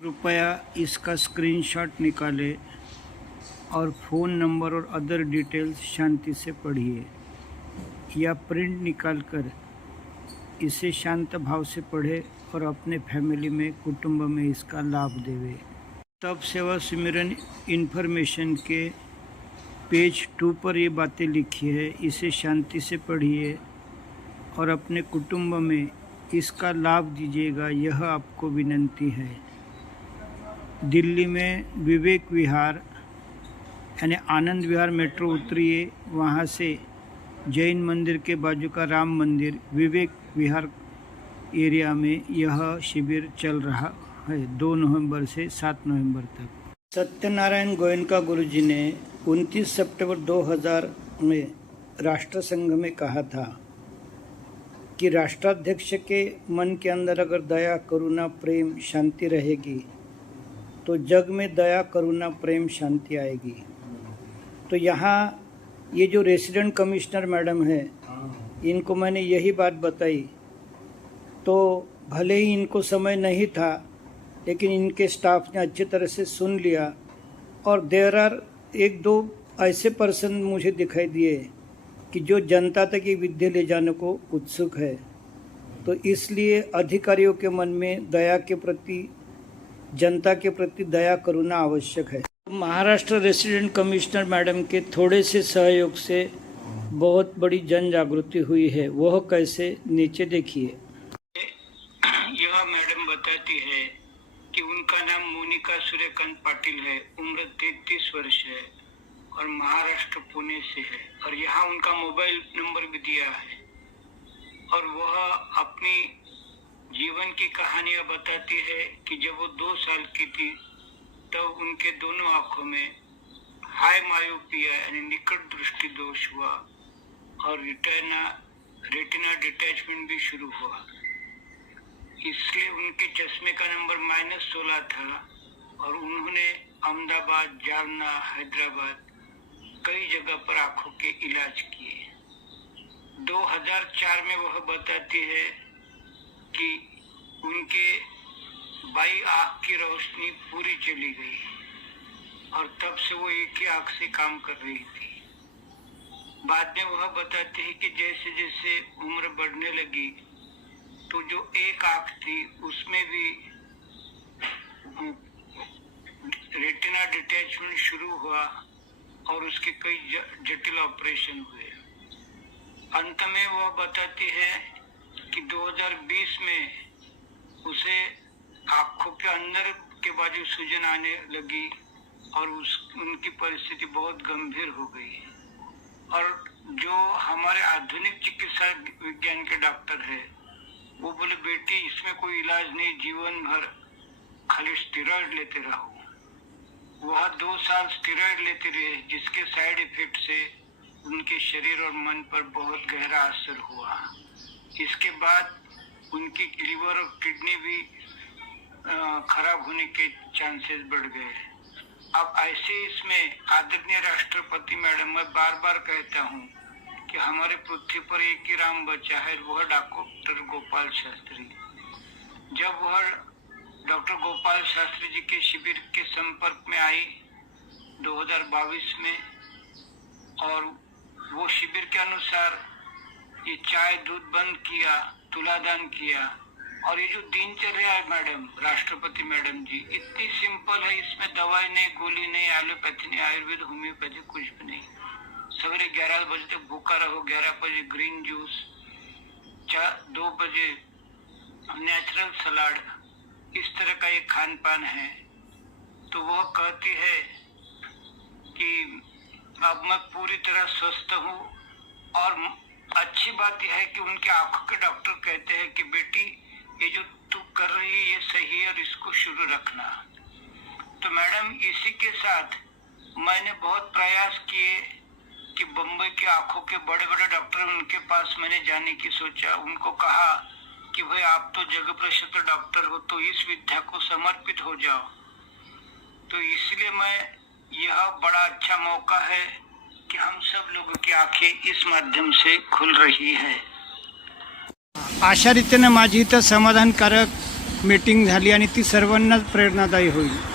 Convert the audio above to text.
कृपया इसका स्क्रीनशॉट निकालें और फ़ोन नंबर और अदर डिटेल्स शांति से पढ़िए या प्रिंट निकालकर इसे शांत भाव से पढ़ें और अपने फैमिली में कुटुंब में इसका लाभ देवे। तब सेवा सिमरन इन्फॉर्मेशन के पेज 2 पर ये बातें लिखी है, इसे शांति से पढ़िए और अपने कुटुंब में इसका लाभ दीजिएगा, यह आपको विनंती है। दिल्ली में विवेक विहार यानी आनंद विहार मेट्रो उतरिए, वहाँ से जैन मंदिर के बाजू का राम मंदिर विवेक विहार एरिया में यह शिविर चल रहा है 2 नवंबर से 7 नवंबर तक। सत्यनारायण गोयनका गुरुजी ने 29 सितंबर 2000 में राष्ट्रसंघ में कहा था कि राष्ट्राध्यक्ष के मन के अंदर अगर दया, करुणा, प्रेम, शांति रहेगी तो जग में दया, करुणा, प्रेम, शांति आएगी। तो यहाँ ये जो रेसिडेंट कमिश्नर मैडम है, इनको मैंने यही बात बताई, तो भले ही इनको समय नहीं था लेकिन इनके स्टाफ ने अच्छी तरह से सुन लिया और देर आर 1-2 ऐसे पर्सन मुझे दिखाई दिए कि जो जनता तक ये विद्या ले जाने को उत्सुक है। तो इसलिए अधिकारियों के मन में दया के प्रति, जनता के प्रति दया, करुणा आवश्यक है। महाराष्ट्र रेसिडेंट कमिश्नर मैडम के थोड़े से सहयोग से बहुत बड़ी जन जागृति हुई है। वह कैसे, नीचे देखिए। यह मैडम बताती है कि उनका नाम मोनिका सूर्यकांत पाटिल है, उम्र 33 वर्ष है और महाराष्ट्र पुणे से है और यहाँ उनका मोबाइल नंबर भी दिया है। और वह अपनी जीवन की कहानियां बताती है कि जब वो 2 साल की थी तब उनके दोनों आंखों में हाई मायोपिया यानी निकट दृष्टि दोष हुआ और रेटिना डिटैचमेंट भी शुरू हुआ। इसलिए उनके चश्मे का नंबर -16 था और उन्होंने अहमदाबाद, जालना, हैदराबाद कई जगह पर आंखों के इलाज किए। 2004 में वह बताती है कि उनके बाई आंख की रोशनी पूरी चली गई और तब से वो एक ही आंख से काम कर रही थी। बाद में वह बताती है कि जैसे जैसे उम्र बढ़ने लगी तो जो एक आंख थी उसमें भी रेटिना डिटैचमेंट शुरू हुआ और उसके कई जटिल ऑपरेशन हुए। अंत में वह बताती है कि 2020 में उसे आंखों के अंदर के बाजू सूजन आने लगी और उनकी परिस्थिति बहुत गंभीर हो गई। और जो हमारे आधुनिक चिकित्सा विज्ञान के डॉक्टर है वो बोले, बेटी इसमें कोई इलाज नहीं, जीवन भर खाली स्टेरॉइड लेते रहो। वह 2 साल स्टेरॉइड लेते रहे जिसके साइड इफेक्ट से उनके शरीर और मन पर बहुत गहरा असर हुआ। इसके बाद उनकी लिवर और किडनी भी खराब होने के चांसेस बढ़ गए। अब ऐसे इसमें आदरणीय राष्ट्रपति मैडम, मैं बार बार कहता हूँ कि हमारे पृथ्वी पर एक ही राम बचा है, वह डॉक्टर गोपाल शास्त्री। जब वह डॉक्टर गोपाल शास्त्री जी के शिविर के संपर्क में आई 2022 में और वो शिविर के अनुसार ये चाय दूध बंद किया, तुलादान किया और ये जो दिनचर्या है मैडम, राष्ट्रपति मैडम जी, इतनी सिंपल है, इसमें दवाई नहीं, गोली नहीं, एलोपैथी नहीं, आयुर्वेद, होम्योपैथी कुछ भी नहीं। सवेरे 11 बजे तक भूखा रहो, 11 बजे ग्रीन जूस, 2 बजे नेचुरल सलाड, इस तरह का ये खान पान है। तो वह कहती है कि अब मैं पूरी तरह स्वस्थ हूँ और अच्छी बात यह है कि उनके आंखों के डॉक्टर कहते हैं कि बेटी ये जो तू कर रही है ये सही है और इसको शुरू रखना। तो मैडम इसी के साथ मैंने बहुत प्रयास किए कि बम्बई के आंखों के बड़े बड़े डॉक्टर, उनके पास मैंने जाने की सोचा। उनको कहा कि भाई आप तो जग प्रसिद्ध डॉक्टर हो तो इस विद्या को समर्पित हो जाओ। तो इसलिए मैं, यह बड़ा अच्छा मौका है कि हम सब लोगों की आंखें इस माध्यम से खुल रही है। अशा रीतीने माझी इथं समाधानकारक मीटिंग झाली आणि ती सर्वांनाच प्रेरणादायी होईल.